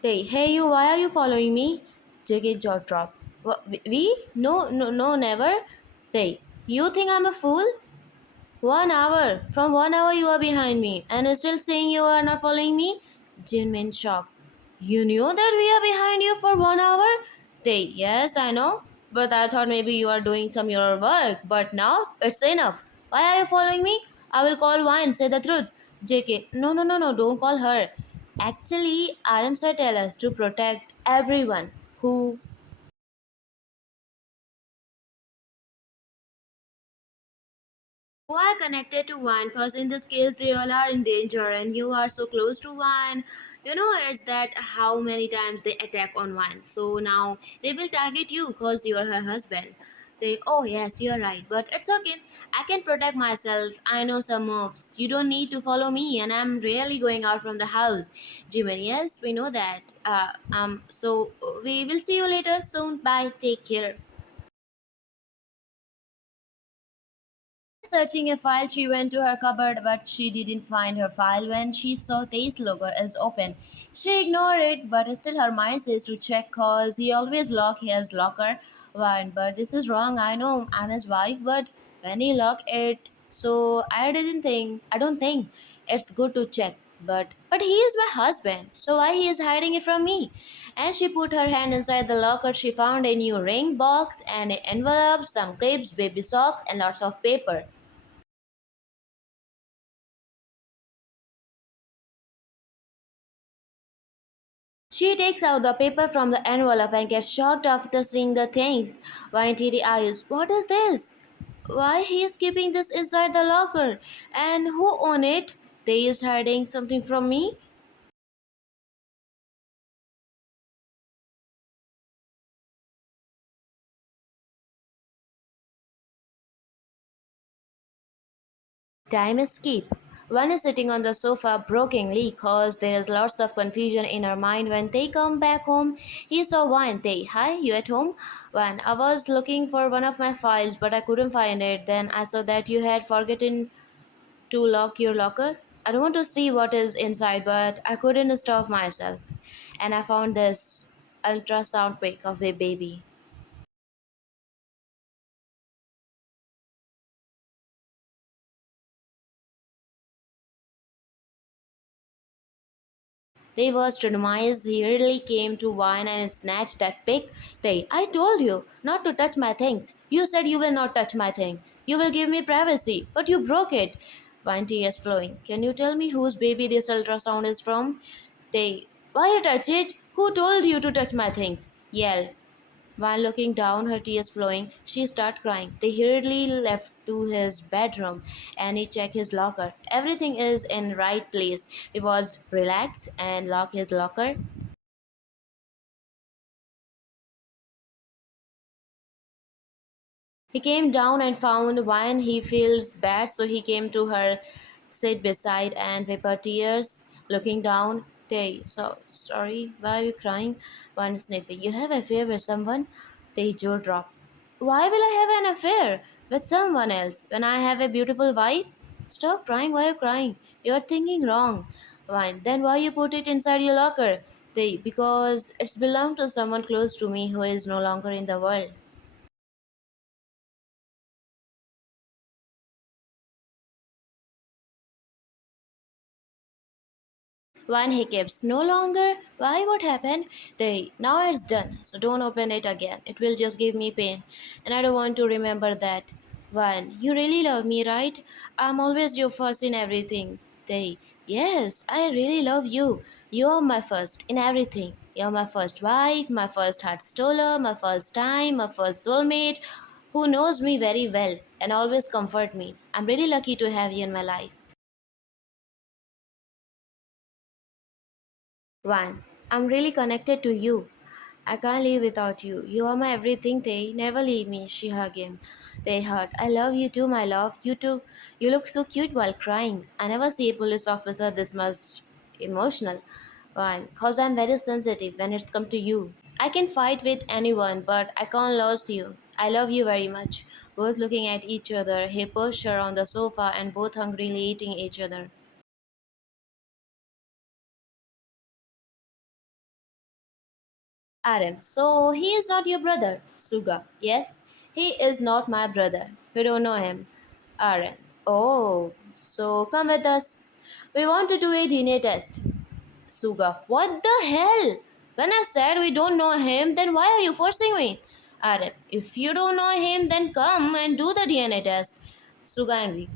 They, hey you, why are you following me? JK jaw drop. We? No, no, no, never. They, you think I'm a fool? 1 hour. From 1 hour you are behind me and still saying you are not following me? Jin in shock. You knew that we are behind you for 1 hour? They, yes, I know. But I thought maybe you are doing some your work. But now it's enough. Why are you following me? I will call Wine, say the truth. JK, no, no, no, no, don't call her. Actually, RM sir tell us to protect everyone who are connected to one, because in this case they all are in danger and you are so close to one. You know, it's that how many times they attack on one, so now they will target you because you are her husband. They, oh yes, you're right, but it's okay, I can protect myself, I know some moves, you don't need to follow me, and I'm really going out from the house. Jimin, yes, we know that. So we will see you later soon, bye, take care. Searching a file, she went to her cupboard, but she didn't find her file. When she saw Tay's logo is open, she ignored it, but still her mind says to check cause he always lock his locker. One, but this is wrong. I know I'm his wife, but when he lock it, so I don't think it's good to check. But he is my husband, so why he is hiding it from me? And she put her hand inside the locker. She found a new ring box and an envelope, some clips, baby socks, and lots of paper. She takes out the paper from the envelope and gets shocked after seeing the things. Why teary eyes? What is this? Why he is keeping this inside the locker? And who own it? They is hiding something from me? Time escape. One is sitting on the sofa brokenly cause there is lots of confusion in her mind. When they come back home, he saw one. They, hi, you at home? One, I was looking for one of my files but I couldn't find it. Then I saw that you had forgotten to lock your locker. I don't want to see what is inside, but I couldn't stop myself. And I found this ultrasound pic of a baby. They was Trinomias. He really came to wine and snatched that pic. They, I told you not to touch my things. You said you will not touch my thing. You will give me privacy, but you broke it. Wine tears flowing. Can you tell me whose baby this ultrasound is from? They, why you touch it? Who told you to touch my things? Yell. While looking down, her tears flowing, she started crying. They hurriedly left to his bedroom and he checked his locker. Everything is in right place. He was relaxed and locked his locker. He came down and found wine. He feels bad, so he came to her, sit beside and wipe her tears. Looking down, they, so sorry, why are you crying? One sniffing. You have an affair with someone? They jaw drop. Why will I have an affair with someone else when I have a beautiful wife? Stop crying. Why are you crying? You are thinking wrong. Wine. Then why you put it inside your locker? They, because it's belonged to someone close to me who is no longer in the world. One hiccups. No longer? Why? What happened? They, now it's done. So don't open it again. It will just give me pain. And I don't want to remember that. One, you really love me, right? I'm always your first in everything. They, yes, I really love you. You're my first in everything. You're my first wife, my first heart stoler, my first time, my first soulmate, who knows me very well and always comfort me. I'm really lucky to have you in my life. One, I'm really connected to you. I can't live without you. You are my everything, They. Never leave me. She hugged him. They hugged. I love you too, my love. You too. You look so cute while crying. I never see a police officer this much emotional. One, cause I'm very sensitive when it's come to you. I can fight with anyone, but I can't lose you. I love you very much. Both looking at each other, he pushed her on the sofa and both hungrily eating each other. Aaron, so he is not your brother. Suga, yes, he is not my brother. We don't know him. Aaron, oh, so come with us. We want to do a DNA test. Suga, what the hell? When I said we don't know him, then why are you forcing me? Aaron, if you don't know him, then come and do the DNA test. Suga angry.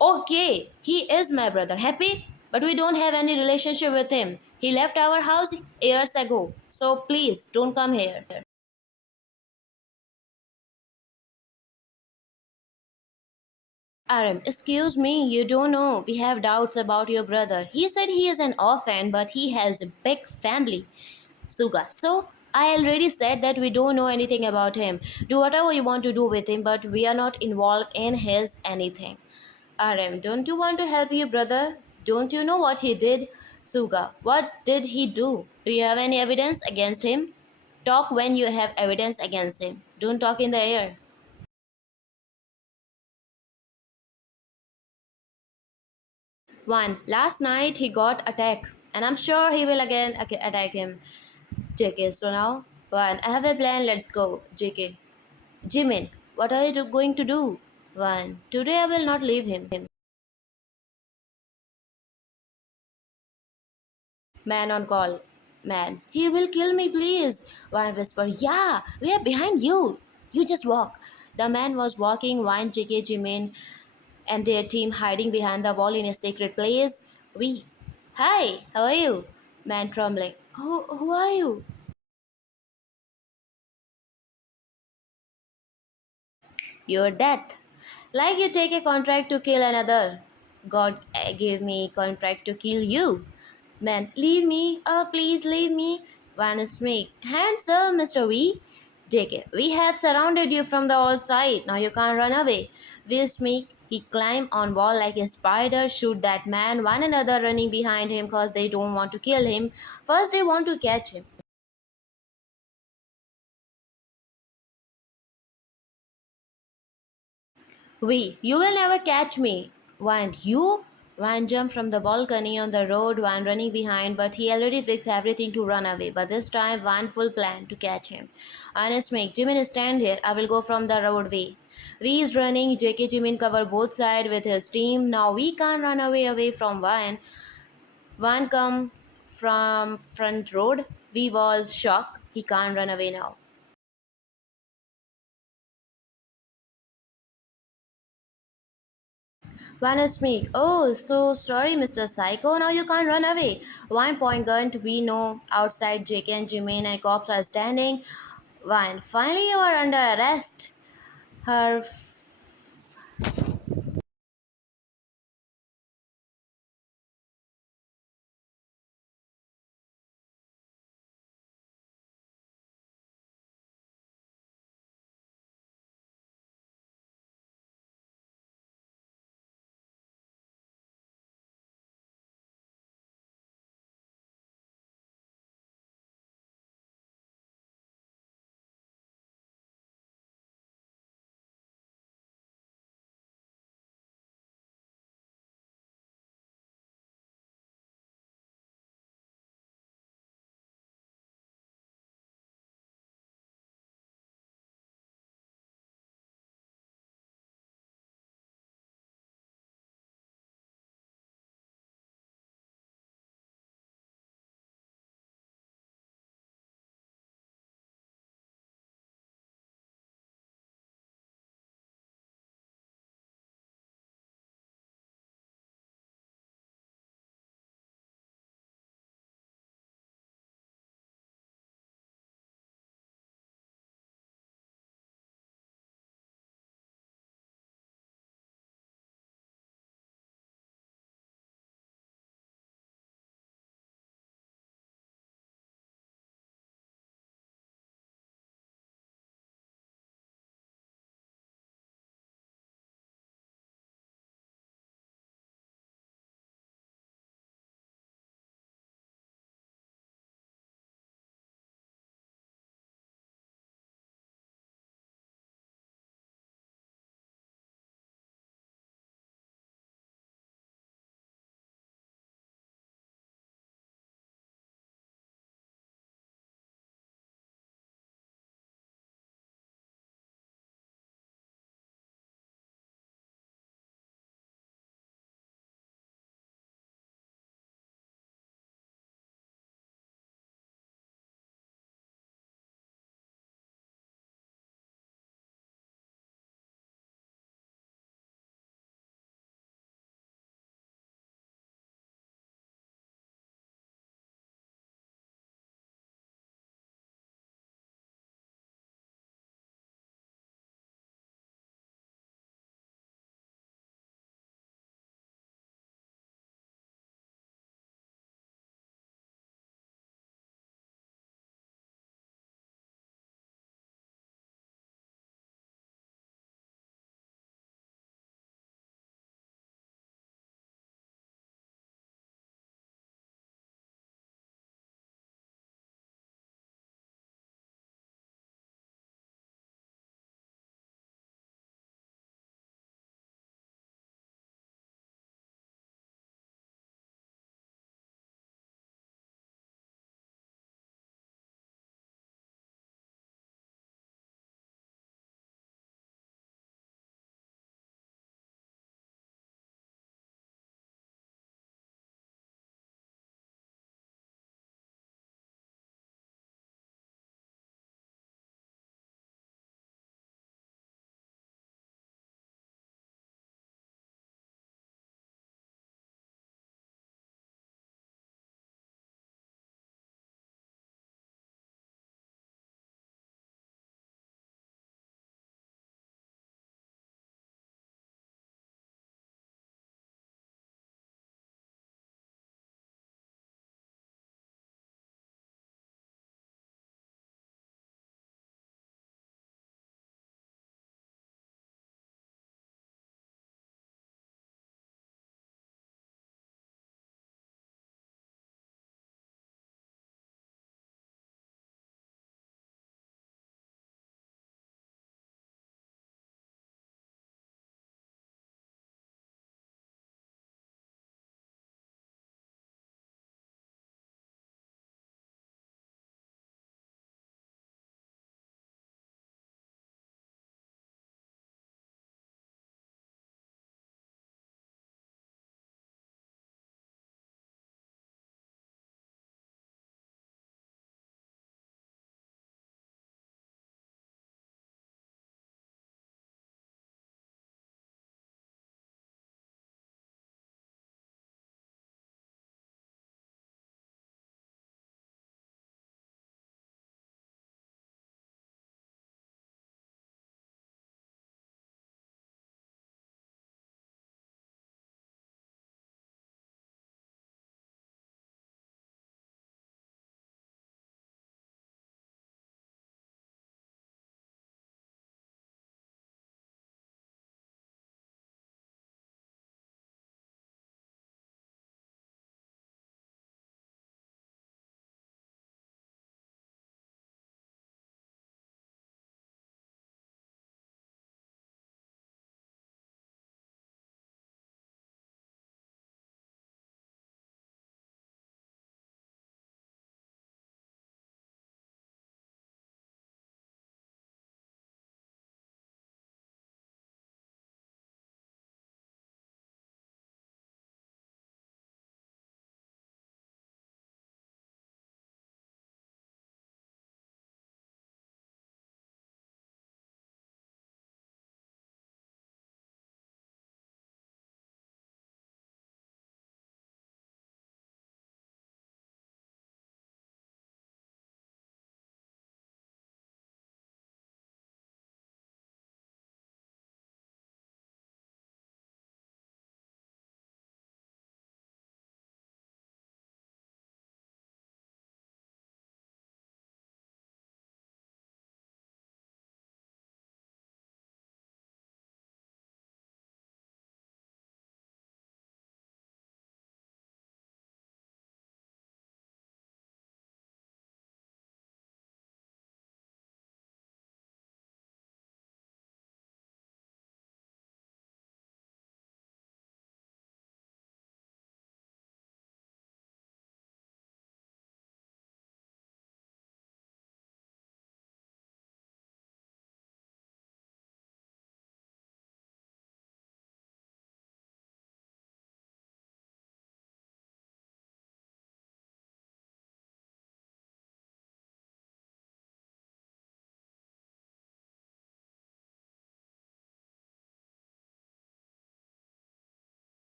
Okay, he is my brother. Happy? But we don't have any relationship with him. He left our house years ago. So please don't come here. Aram, excuse me, you don't know. We have doubts about your brother. He said he is an orphan, but he has a big family. Suga, so I already said that we don't know anything about him. Do whatever you want to do with him, but we are not involved in his anything. Aram, don't you want to help your brother? Don't you know what he did? Suga, what did he do? Do you have any evidence against him? Talk when you have evidence against him. Don't talk in the air. One, last night he got attacked, and I'm sure he will again attack him. JK, so now, one, I have a plan, let's go. JK, Jimin, what are you going to do? One, today I will not leave him. Man on call. Man, he will kill me, please. One whisper, yeah, we are behind you. You just walk. The man was walking, one JK, Jimin, and their team hiding behind the wall in a secret place. We, hi, how are you? Man trembling. Who are you? Your death. Like you take a contract to kill another. God gave me contract to kill you. Man, leave me. Oh, please leave me. Vanis me. Hands up, Mr. V. JK, we have surrounded you from the all side. Now you can't run away. Will Smith, he climb on wall like a spider, shoot that man, one another running behind him cause they don't want to kill him. First they want to catch him. You will never catch me. Van, you? Van jumped from the balcony on the road, Van running behind, but he already fixed everything to run away. But this time, Van full plan to catch him. Honest make Jimin stand here. I will go from the roadway. V is running. JK Jimin cover both sides with his team. Now we can't run away from Van. Van come from front road. V was shocked. He can't run away now. Vanna Smith. Oh, so sorry, Mr. Psycho. Now you can't run away. One point gun to be no outside. Jake and Jermaine and cops are standing. One. Finally, you are under arrest. Her